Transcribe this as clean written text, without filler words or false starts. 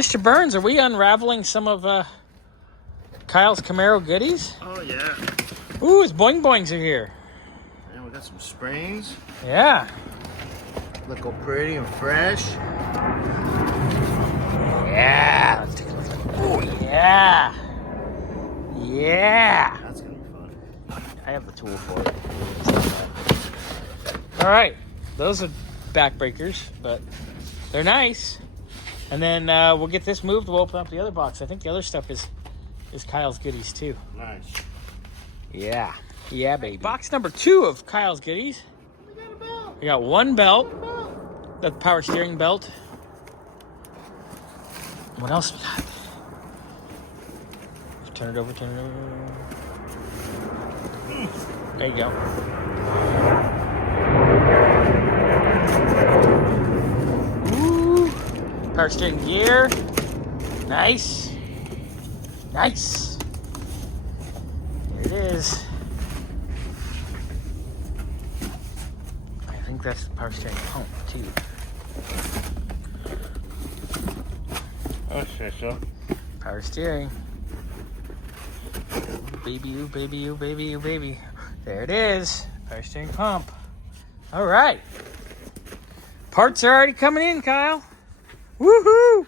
Mr. Burns, are we unraveling some of Kyle's Camaro goodies? Oh, yeah. Ooh, his boing boings are here. And we got some springs. Yeah. Look all pretty and fresh. Yeah. Let's take a look. Oh, yeah. Yeah. That's going to be fun. I have the tool for it. All right. Those are backbreakers, but they're nice. And then we'll get this moved. We'll open up the other box. I think the other stuff is Kyle's goodies, too. Nice. Yeah. Yeah, baby. Box number 2 of Kyle's goodies. We got one belt. That's the power steering belt. What else we got? Turn it over, turn it over. There you go. Ooh. Power steering gear. Nice. Nice. There it is. I think that's the power steering pump, too. Oh, shit, so. Power steering. Baby, ooh, baby, ooh, baby, ooh, baby. There it is. Power steering pump. All right. Parts are already coming in, Kyle. Woohoo!